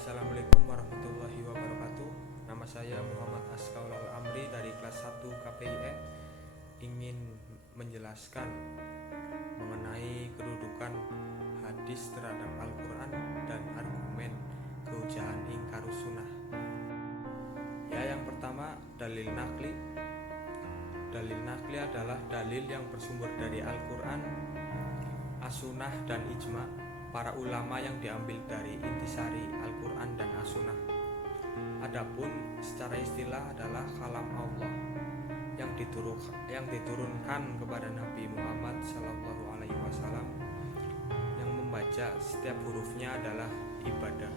Assalamualaikum warahmatullahi wabarakatuh. Nama saya Muhammad Askaulal Amri dari kelas 1 KPIE. Ingin menjelaskan mengenai kedudukan hadis terhadap Al-Quran dan argumen kehujahan ingkarus sunnah. Ya, yang pertama, dalil nakli. Dalil nakli adalah dalil yang bersumber dari Al-Quran, as-sunnah, dan ijma para ulama yang diambil dari intisari Al-Quran dan as-sunnah. Adapun secara istilah adalah kalam Allah yang diturunkan kepada Nabi Muhammad SAW, yang membaca setiap hurufnya adalah ibadah.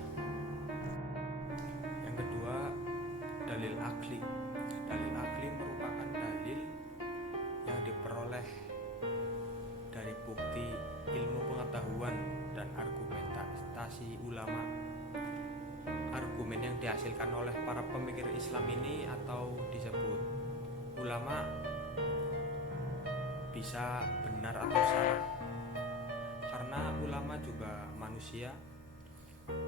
Yang kedua, dalil akli. Dalil akli merupakan dalil yang diperoleh dari bukti ilmu pengetahuan dan argumentasi ulama. Argumen yang dihasilkan oleh para pemikir Islam ini atau disebut ulama bisa benar atau salah, karena ulama juga manusia,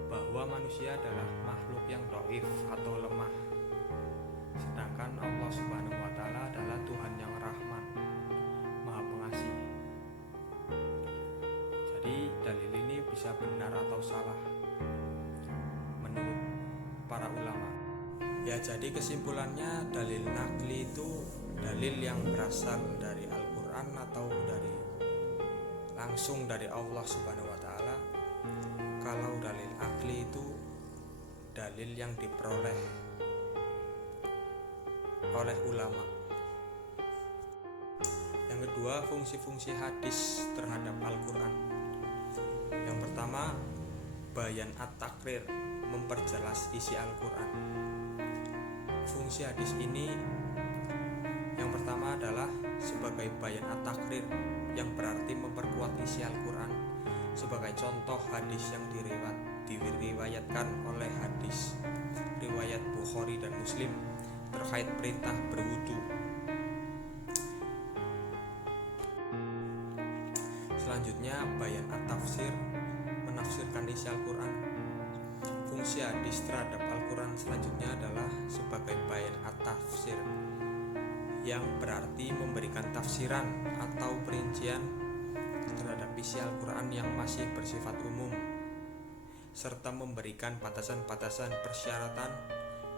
bahwa manusia adalah makhluk yang dhaif atau lemah, sedangkan Allah Subhanahu wa Ta'ala adalah Tuhan yang Rahman, Maha Pengasih. Jadi dalil ini bisa benar atau salah menurut para ulama. Ya, jadi kesimpulannya dalil nakli itu dalil yang berasal dari Al-Quran atau langsung dari Allah Subhanahu wa Ta'ala. Kalau dalil akli itu dalil yang diperoleh oleh ulama. Yang kedua, fungsi-fungsi hadis terhadap Al-Quran. Yang pertama, bayan at-takrir, memperjelas isi Al-Quran. Fungsi hadis ini yang pertama adalah sebagai bayan at-takrir, yang berarti memperkuat isi Al-Quran. Sebagai contoh hadis yang diriwayatkan oleh hadis riwayat Bukhari dan Muslim terkait perintah berwudu. Selanjutnya, bayan at-tafsir, menafsirkan isi Al-Quran. Fungsi hadis terhadap Al-Quran selanjutnya adalah sebagai bayan at-tafsir, yang berarti memberikan tafsiran atau perincian terhadap isi Al-Quran yang masih bersifat umum, serta memberikan batasan-batasan persyaratan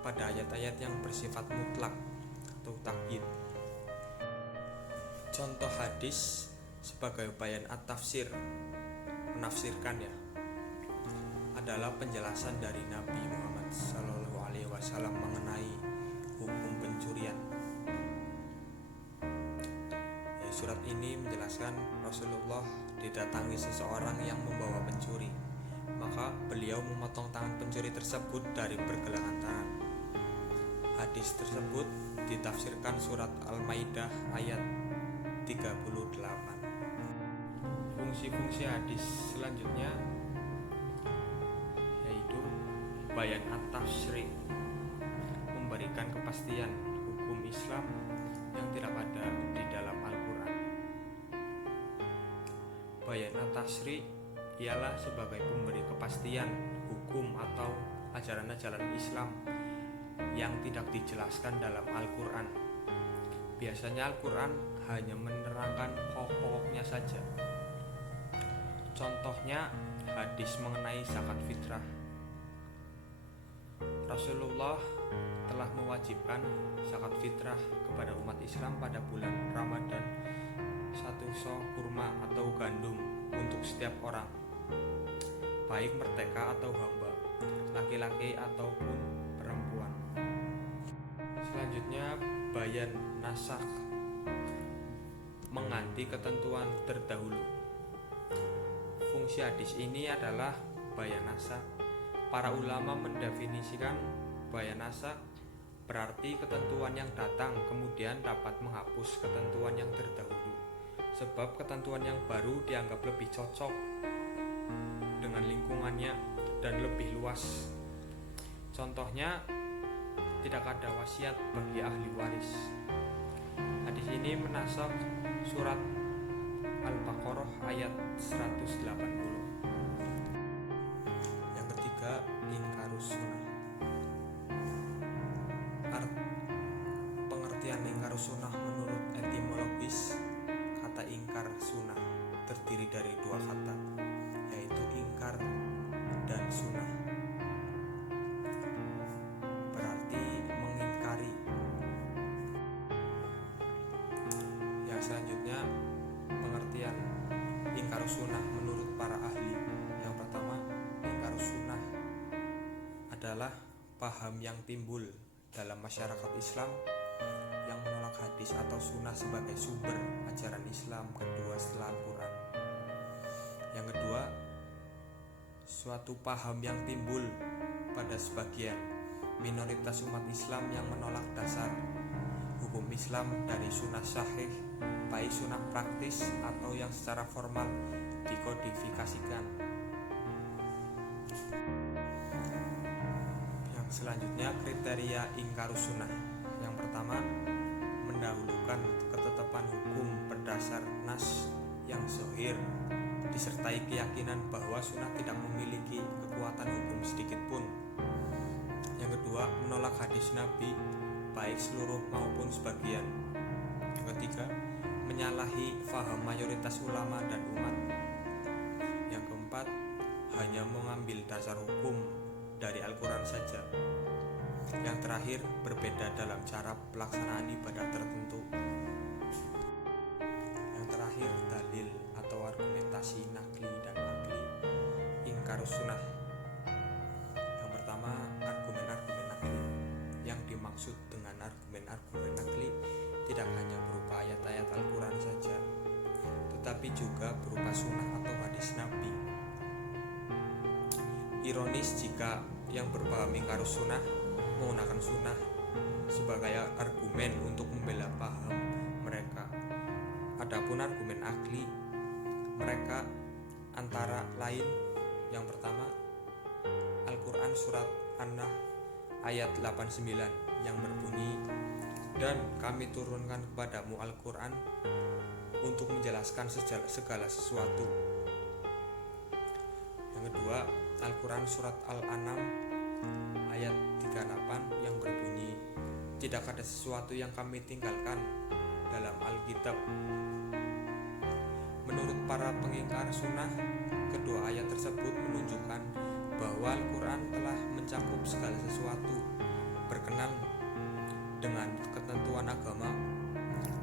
pada ayat-ayat yang bersifat mutlak atau takyid. Contoh hadis sebagai bayan at-tafsir, menafsirkan adalah penjelasan dari Nabi Muhammad SAW mengenai hukum pencurian. Surat ini menjelaskan Rasulullah didatangi seseorang yang membawa pencuri, maka beliau memotong tangan pencuri tersebut dari pergelangan tangan. Hadis tersebut ditafsirkan surat Al-Maidah ayat 38. Fungsi-fungsi hadis selanjutnya yaitu bayan at-tashri', memberikan kepastian hukum Islam yang tidak ada di dalam Al-Quran. Bayan at-tashri' ialah sebagai pemberi kepastian hukum atau ajaran-ajaran Islam yang tidak dijelaskan dalam Al-Quran. Biasanya Al-Quran hanya menerangkan pokok-pokoknya saja. Contohnya hadis mengenai zakat fitrah. Rasulullah telah mewajibkan zakat fitrah kepada umat Islam pada bulan Ramadan, 1 sok kurma atau gandum untuk setiap orang, baik merdeka atau hamba, laki-laki ataupun perempuan. Selanjutnya, bayan nasakh, mengganti ketentuan terdahulu. Fungsi hadis ini adalah bayan nasakh. Para ulama mendefinisikan bayan nasakh berarti ketentuan yang datang kemudian dapat menghapus ketentuan yang terdahulu, sebab ketentuan yang baru dianggap lebih cocok dengan lingkungannya dan lebih luas. Contohnya, tidak ada wasiat bagi ahli waris. Hadis ini menasakh surat Al-Baqarah ayat 180. Yang ketiga, ingkarus ingkarus sunnah. Pengertian ingkarus sunnah menurut etimologis kata ingkar sunnah terdiri dari dua kata, yaitu ingkar dan sunnah. Berarti mengingkari. Yang selanjutnya, pengertian ingkarus sunnah menurut para ahli. Yang pertama, ingkarus sunnah adalah paham yang timbul dalam masyarakat Islam yang menolak hadis atau sunnah sebagai sumber ajaran Islam kedua setelah Al-Quran. Yang kedua, suatu paham yang timbul pada sebagian minoritas umat Islam yang menolak dasar hukum Islam dari sunnah sahih, baik sunnah praktis atau yang secara formal dikodifikasikan. Yang selanjutnya, kriteria ingkarus sunnah. Yang pertama, mendahulukan ketetapan hukum berdasar nas yang zahir disertai keyakinan bahwa sunnah tidak memiliki kekuatan hukum sedikit pun. Yang kedua, menolak hadis Nabi baik seluruh maupun sebagian. Yang ketiga, menyalahi faham mayoritas ulama dan umat. Yang keempat, hanya mengambil dasar hukum dari Al-Quran saja. Yang terakhir, berbeda dalam cara pelaksanaan ibadah tertentu. Yang terakhir, dalil atau argumentasi nakli dan akli ingkarus sunnah. Yang pertama, argumen-argumen nakli. Yang dimaksud dengan argumen-argumen nakli tidak hanya berupa ayat-ayat Al-Quran saja, tetapi juga berupa sunnah atau hadis Nabi. Ironis jika yang berpaham ingkarus sunnah menggunakan sunnah sebagai argumen untuk membela paham mereka. Adapun argumen akli mereka antara lain, yang pertama, Al-Quran surat An-Nahl ayat 89 yang berbunyi, "Dan kami turunkan kepadamu Al-Quran untuk menjelaskan segala sesuatu." Yang kedua, Al-Quran surat Al-An'am ayat 38 yang berbunyi, "Tidak ada sesuatu yang kami tinggalkan dalam Alkitab." Menurut para pengingkar sunnah, kedua ayat tersebut menunjukkan bahwa Al-Quran telah mencakup segala sesuatu berkenan dengan ketentuan agama.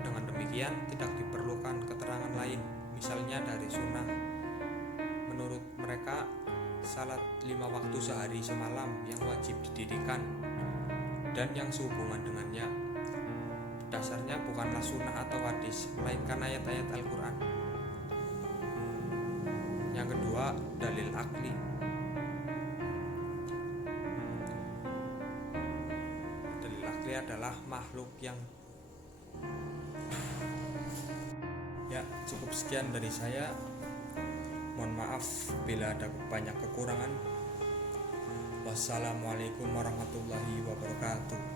Dengan demikian, tidak diperlukan keterangan lain, misalnya dari sunnah. Menurut mereka, salat 5 waktu sehari semalam yang wajib didirikan dan yang sehubungan dengannya dasarnya bukanlah sunnah atau hadis, melainkan ayat-ayat Al-Quran. Yang kedua, dalil akli. Dalil akli adalah makhluk yang cukup sekian dari saya. Mohon maaf bila ada banyak kekurangan. Wassalamualaikum warahmatullahi wabarakatuh.